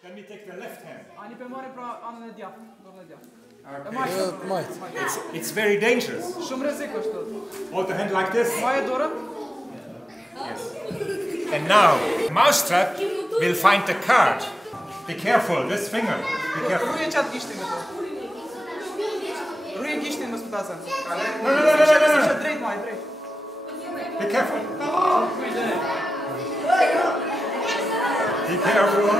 Then we take the left hand. It's very dangerous. Hold the hand like this. Yes. And now, the mousetrap will find the card. Be careful, this finger. Be careful. No. Be careful. Be careful.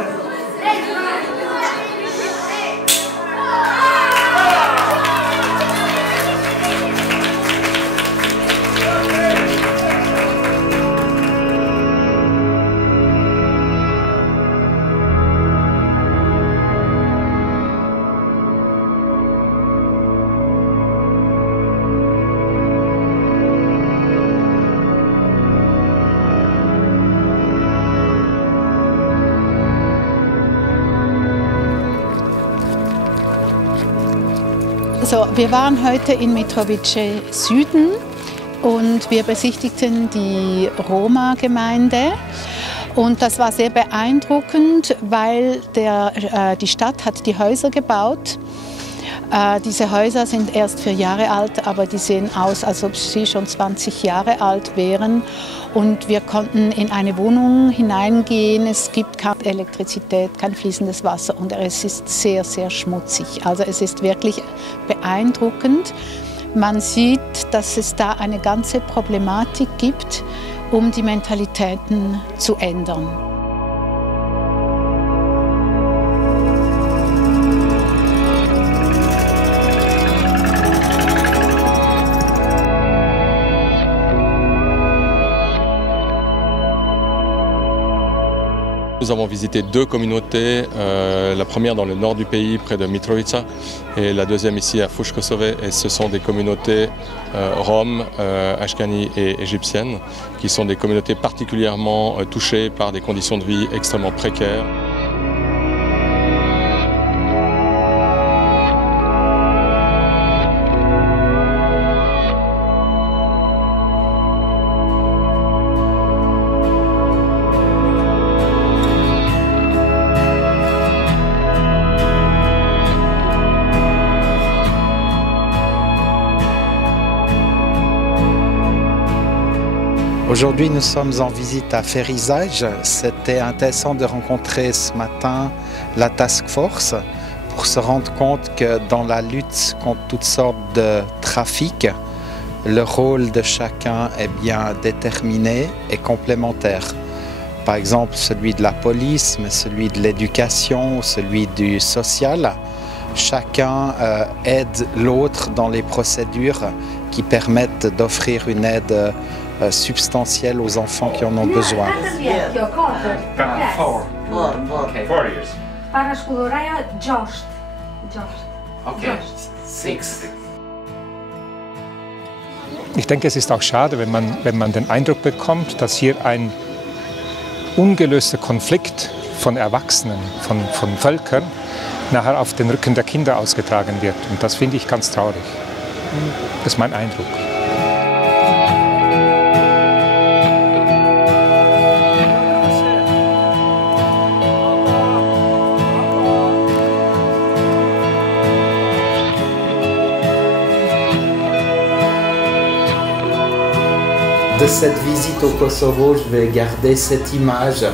Also, wir waren heute in Mitrovice Süden und wir besichtigten die Roma-Gemeinde. Und das war sehr beeindruckend, weil die Stadt hat die Häuser gebaut. Diese Häuser sind erst 4 Jahre alt, aber die sehen aus, als ob sie schon 20 Jahre alt wären. Und wir konnten in eine Wohnung hineingehen. Es gibt keine Elektrizität, kein fließendes Wasser und es ist sehr, sehr schmutzig. Also es ist wirklich beeindruckend. Man sieht, dass es da eine ganze Problematik gibt, um die Mentalitäten zu ändern. Nous avons visité 2 communautés, la première dans le nord du pays, près de Mitrovica, et la deuxième ici à Fushkosove. Et ce sont des communautés roms, ashkani et égyptiennes, qui sont des communautés particulièrement touchées par des conditions de vie extrêmement précaires. Aujourd'hui, nous sommes en visite à Ferizaj. C'était intéressant de rencontrer ce matin la Task Force pour se rendre compte que dans la lutte contre toutes sortes de trafics, le rôle de chacun est bien déterminé et complémentaire. Par exemple, celui de la police, mais celui de l'éducation, celui du social. Chacun aide l'autre dans les procédures qui permettent d'offrir une aide substantielle aux enfants qui en ont besoin. 4 years. Okay. 6. Ich denke, es ist auch schade, wenn man den Eindruck bekommt, dass hier ein ungelöster Konflikt von Erwachsenen, von Völkern, nachher auf den Rücken der Kinder ausgetragen wird. Und das finde ich ganz traurig. Das ist mein Eindruck. De cette visite au Kosovo, je vais garder cette image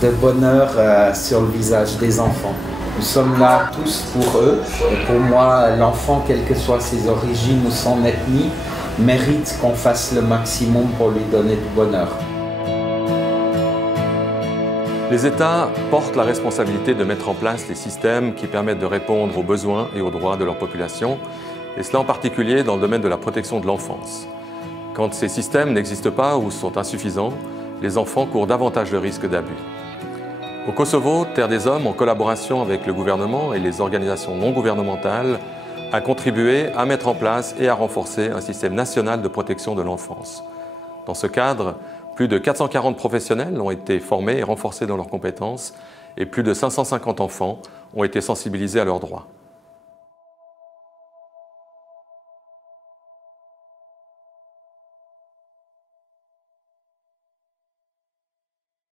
de bonheur sur le visage des enfants. Nous sommes là tous pour eux et pour moi, l'enfant, quelles que soient ses origines ou son ethnie, mérite qu'on fasse le maximum pour lui donner du bonheur. Les États portent la responsabilité de mettre en place les systèmes qui permettent de répondre aux besoins et aux droits de leur population, et cela en particulier dans le domaine de la protection de l'enfance. Quand ces systèmes n'existent pas ou sont insuffisants, les enfants courent davantage de risques d'abus. Au Kosovo, Terre des Hommes, en collaboration avec le gouvernement et les organisations non gouvernementales, a contribué à mettre en place et à renforcer un système national de protection de l'enfance. Dans ce cadre, plus de 440 professionnels ont été formés et renforcés dans leurs compétences et plus de 550 enfants ont été sensibilisés à leurs droits.